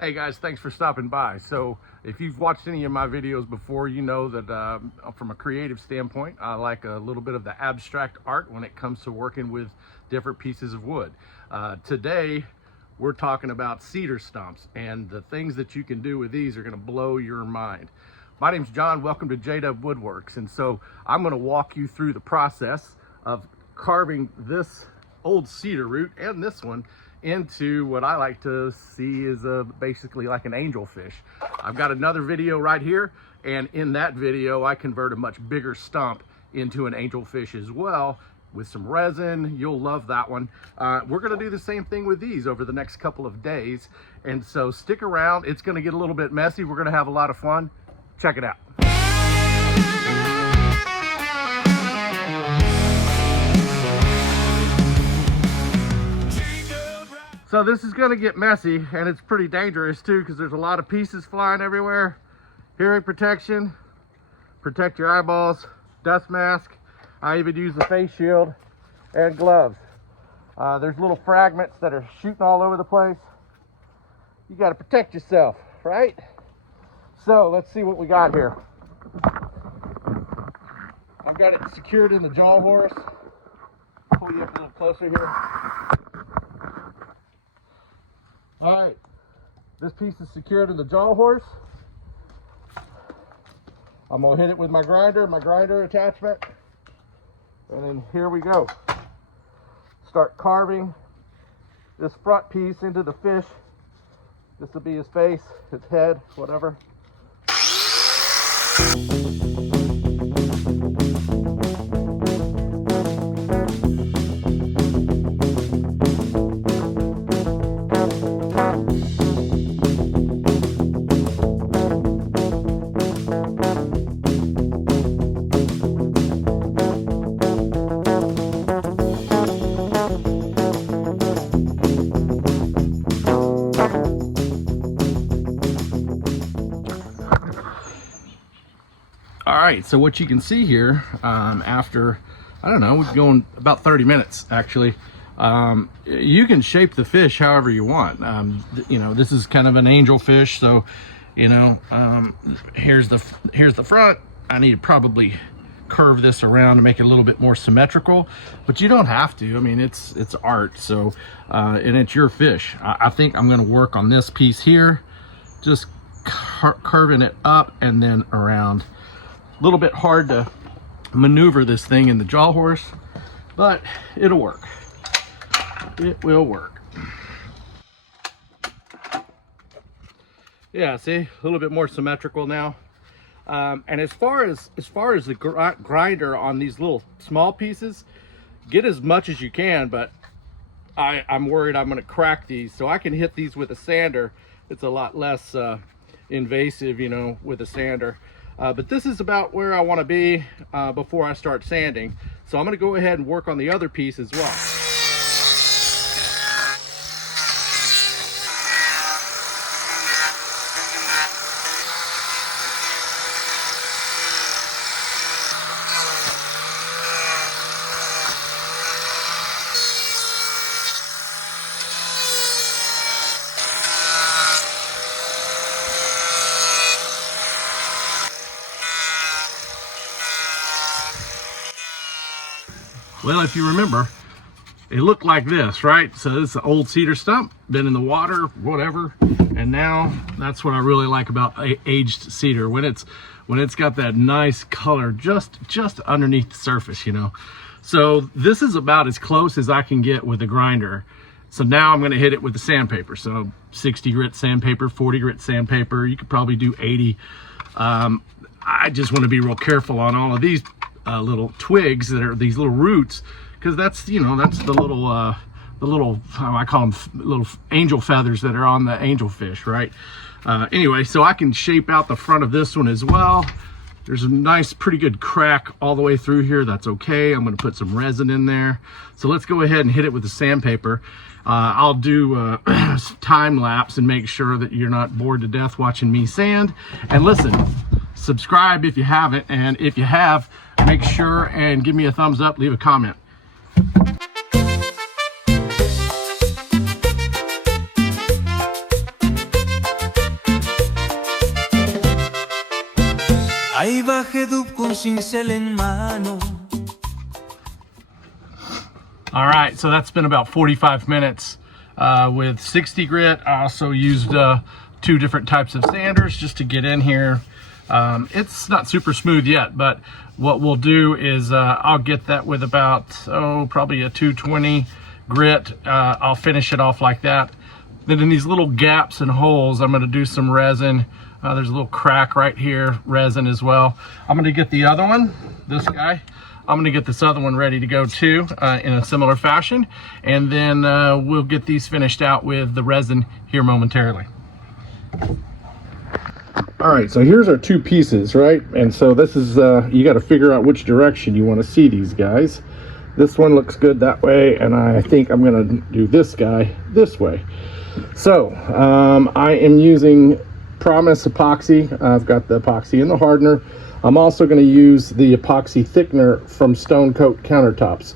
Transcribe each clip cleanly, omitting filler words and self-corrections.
Hey guys, thanks for stopping by. So if you've watched any of my videos before, you know that from a creative standpoint, I like a little bit of the abstract art when it comes to working with different pieces of wood. Today, we're talking about cedar stumps, and the things that you can do with these are gonna blow your mind. My name's John, welcome to JDUB-Woodworks. And so I'm gonna walk you through the process of carving this old cedar root and this one into what I like to see is basically like an angelfish. I've got another video right here, and in that video I convert a much bigger stump into an angelfish as well with some resin. You'll love that one. We're gonna do the same thing with these over the next couple of days, and so stick around. It's gonna get a little bit messy. We're gonna have a lot of fun. Check it out. So this is going to get messy, and it's pretty dangerous too, because there's a lot of pieces flying everywhere. Hearing protection, protect your eyeballs, dust mask. I even use the face shield and gloves. There's little fragments that are shooting all over the place. You got to protect yourself, right? So let's see what we got here. I've got it secured in the jaw horse. Pull you up a little closer here. All right, this piece is secured in the jaw horse. I'm gonna hit it with my grinder attachment. And then here we go. Start carving this front piece into the fish. This will be his face, his head, whatever. Alright, so what you can see here, after, I don't know, we're going about 30 minutes actually, you can shape the fish however you want. You know, this is kind of an angel fish, so, you know, here's the front. I need to probably curve this around to make it a little bit more symmetrical, but you don't have to. I mean, it's art, so, and it's your fish. I think I'm going to work on this piece here, just curving it up and then around. A little bit hard to maneuver this thing in the jaw horse, but it'll work. It will work. Yeah, see, a little bit more symmetrical now. And as far as the grinder on these little small pieces, get as much as you can, but I'm worried I'm going to crack these, so I can hit these with a sander. It's a lot less invasive, you know, with a sander. But this is about where I want to be before I start sanding. So I'm going to go ahead and work on the other piece as well. Well, if you remember, it looked like this, right? So this is an old cedar stump, been in the water, whatever. And now that's what I really like about aged cedar, when it's got that nice color just underneath the surface, you know. So this is about as close as I can get with the grinder. So now I'm going to hit it with the sandpaper. So 60 grit sandpaper, 40 grit sandpaper. You could probably do 80. I just want to be real careful on all of these little twigs that are these little roots, because that's, you know, that's the little how I call them, little angel feathers that are on the angelfish, right? Anyway, so I can shape out the front of this one as well. There's a nice, pretty good crack all the way through here. That's okay. I'm going to put some resin in there. So let's go ahead and hit it with the sandpaper. I'll do time lapse and make sure that you're not bored to death watching me sand. And listen, subscribe if you haven't, and if you have, make sure and give me a thumbs up, leave a comment. Ahí va JDUB con cincel en mano. All right, so that's been about 45 minutes with 60 grit. I also used 2 different types of sanders just to get in here. It's not super smooth yet, but what we'll do is I'll get that with about, probably a 220 grit. I'll finish it off like that. Then in these little gaps and holes, I'm gonna do some resin. There's a little crack right here, resin as well. I'm gonna get the other one, this guy. I'm gonna get this other one ready to go too in a similar fashion. And then we'll get these finished out with the resin here momentarily. All right, so here's our 2 pieces, right? And so this is, you gotta figure out which direction you wanna see these guys. This one looks good that way, and I think I'm gonna do this guy this way. So I am using Promise epoxy. I've got the epoxy and the hardener. I'm also going to use the epoxy thickener from Stone Coat countertops.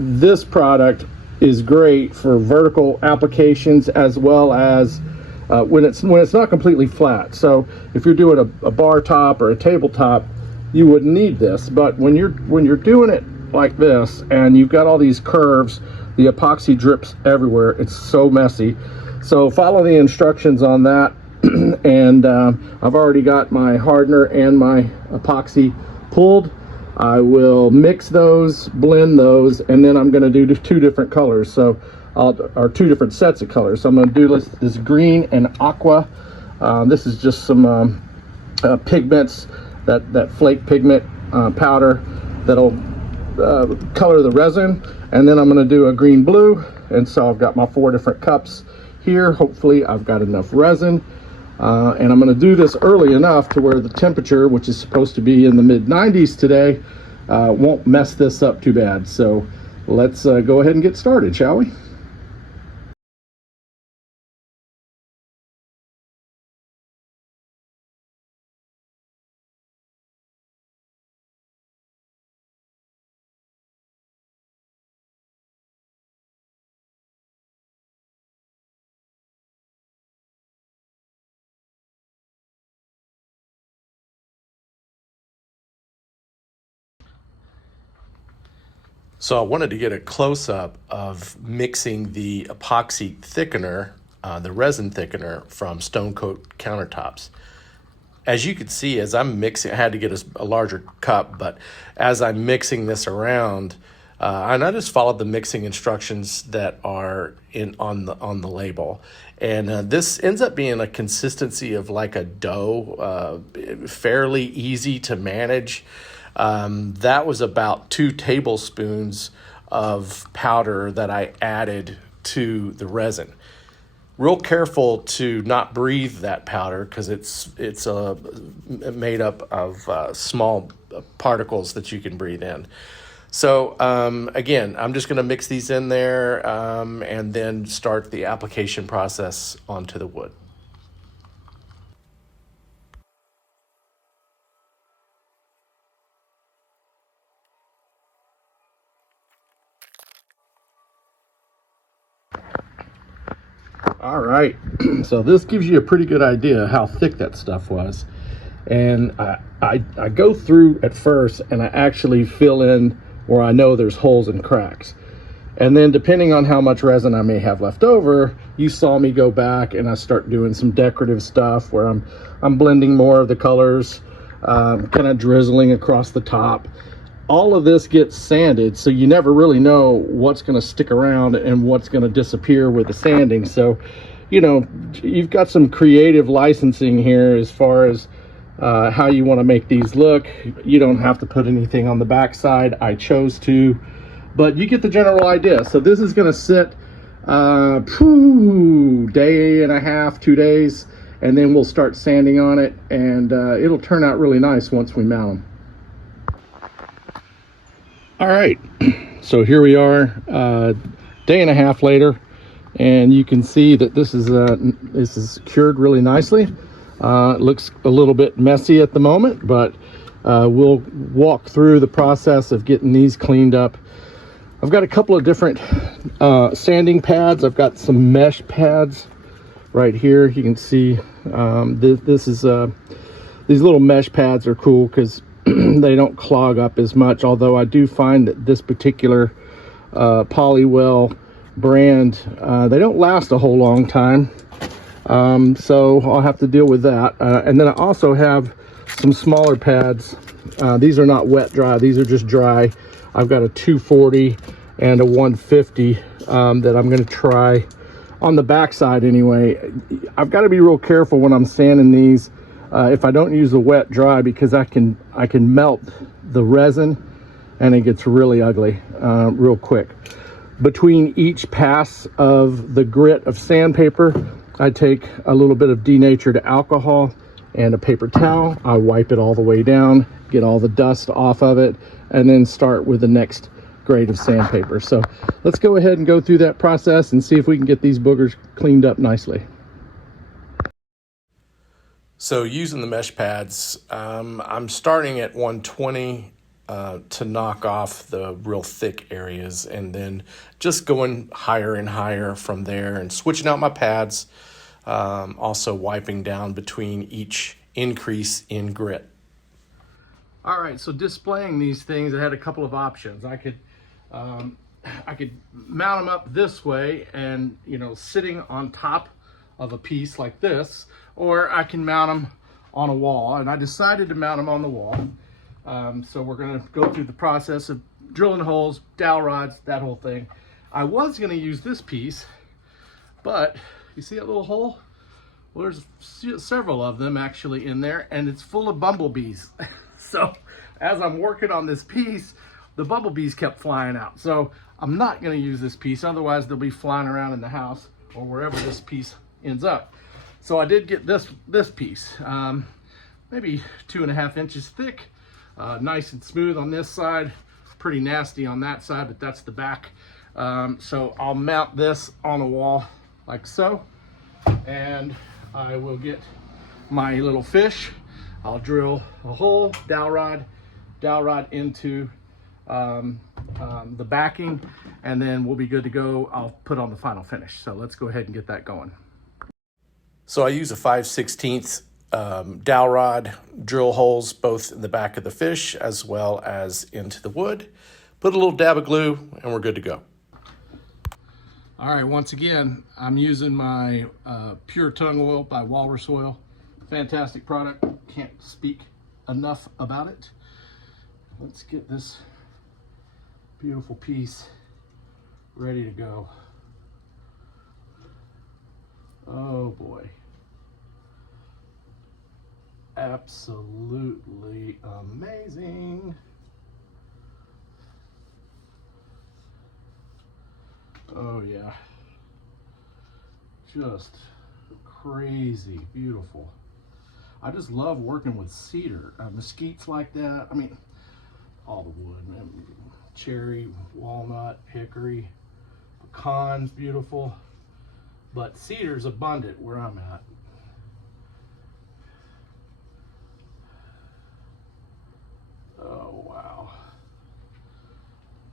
This product is great for vertical applications as well as when it's not completely flat. So if you're doing a bar top or a tabletop, you wouldn't need this. But when you're doing it like this and you've got all these curves, the epoxy drips everywhere. It's so messy. So follow the instructions on that. And I've already got my hardener and my epoxy pulled. I will mix those, blend those, and then I'm going to do 2 different colors. So or 2 different sets of colors. So I'm going to do this green and aqua. This is just some pigments, that flake pigment powder that'll color the resin. And then I'm going to do a green blue. And so I've got my 4 different cups here. Hopefully I've got enough resin. And I'm going to do this early enough to where the temperature, which is supposed to be in the mid-90s today, won't mess this up too bad. So let's go ahead and get started, shall we? So I wanted to get a close-up of mixing the epoxy thickener, the resin thickener from Stone Coat countertops. As you can see, as I'm mixing, I had to get a larger cup, but as I'm mixing this around, and I just followed the mixing instructions that are on the label. And this ends up being a consistency of like a dough, fairly easy to manage. That was about 2 tablespoons of powder that I added to the resin. Real careful to not breathe that powder because it's made up of small particles that you can breathe in. So again, I'm just going to mix these in there and then start the application process onto the wood. All right, so this gives you a pretty good idea how thick that stuff was. And I go through at first and I actually fill in where I know there's holes and cracks. And then depending on how much resin I may have left over, you saw me go back and I start doing some decorative stuff where I'm blending more of the colors, kind of drizzling across the top. All of this gets sanded, so you never really know what's going to stick around and what's going to disappear with the sanding. So, you know, you've got some creative licensing here as far as how you want to make these look. You don't have to put anything on the back side. I chose to, but you get the general idea. So this is going to sit day and a half, 2 days, and then we'll start sanding on it, and it'll turn out really nice once we mount them. All right, so here we are, day and a half later, and you can see that this is cured really nicely. It looks a little bit messy at the moment, but we'll walk through the process of getting these cleaned up. I've got a couple of different sanding pads. I've got some mesh pads right here. You can see this is These little mesh pads are cool because they don't clog up as much, although I do find that this particular Polywell brand, they don't last a whole long time. So I'll have to deal with that. And then I also have some smaller pads. These are not wet dry, these are just dry. I've got a 240 and a 150 that I'm going to try on the back side anyway. I've got to be real careful when I'm sanding these if I don't use the wet dry, because I can melt the resin and it gets really ugly real quick. Between each pass of the grit of sandpaper, I take a little bit of denatured alcohol and a paper towel. I wipe it all the way down, get all the dust off of it, and then start with the next grade of sandpaper. So let's go ahead and go through that process and see if we can get these boogers cleaned up nicely. So using the mesh pads, I'm starting at 120 to knock off the real thick areas, and then just going higher and higher from there and switching out my pads, also wiping down between each increase in grit. All right, so displaying these things, I had a couple of options. I could mount them up this way and, you know, sitting on top of a piece like this, or I can mount them on a wall, and I decided to mount them on the wall. So we're going to go through the process of drilling holes, dowel rods, that whole thing. I was going to use this piece, but you see that little hole? Well, there's several of them actually in there, and it's full of bumblebees. So as I'm working on this piece, the bumblebees kept flying out. So I'm not going to use this piece, otherwise they'll be flying around in the house or wherever this piece ends up. So I did get this piece, maybe 2.5 inches thick, nice and smooth on this side, pretty nasty on that side, but that's the back. So I'll mount this on the wall like so, and I will get my little fish. I'll drill a hole, dowel rod into the backing, and then we'll be good to go. I'll put on the final finish. So let's go ahead and get that going. So I use a 5/16 dowel rod, drill holes both in the back of the fish as well as into the wood. Put a little dab of glue and we're good to go. All right, once again, I'm using my pure Tung oil by Walrus Oil. Fantastic product, can't speak enough about it. Let's get this beautiful piece ready to go. Oh boy. Absolutely amazing. Oh yeah. Just crazy beautiful. I just love working with cedar. Mesquites like that. I mean, all the wood, man. Cherry, walnut, hickory, pecans, beautiful. But cedar's abundant where I'm at. Oh, wow.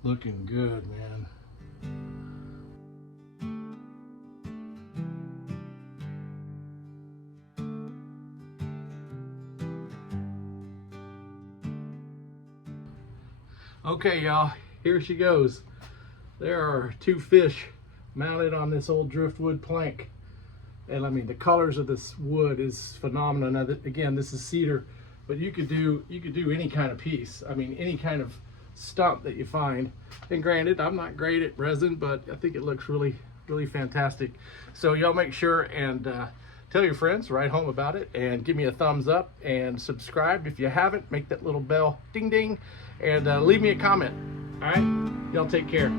Looking good, man. Okay, y'all, here she goes. There are 2 fish mounted on this old driftwood plank. And I mean, the colors of this wood is phenomenal. Now, again, this is cedar, but you could do any kind of piece. I mean, any kind of stump that you find. And granted, I'm not great at resin, but I think it looks really, really fantastic. So y'all make sure and tell your friends, write home about it, and give me a thumbs up and subscribe if you haven't. Make that little bell ding ding, and leave me a comment. All right, y'all take care.